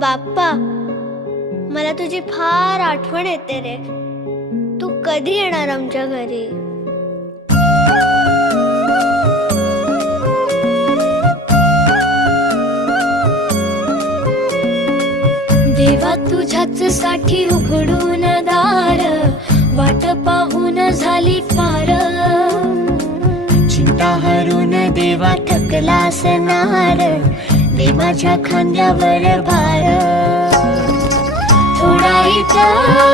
बाप्पा मला तुझी फार आठवण येते रे. तू कधी येणार आमच्या घरी? देवा तुझ्याच साठी उघडून दार वाट पाहून झाली फार. चिंता हरून देवा थकला असणार ते माझ्या खांद्यावर भार थोडा इथं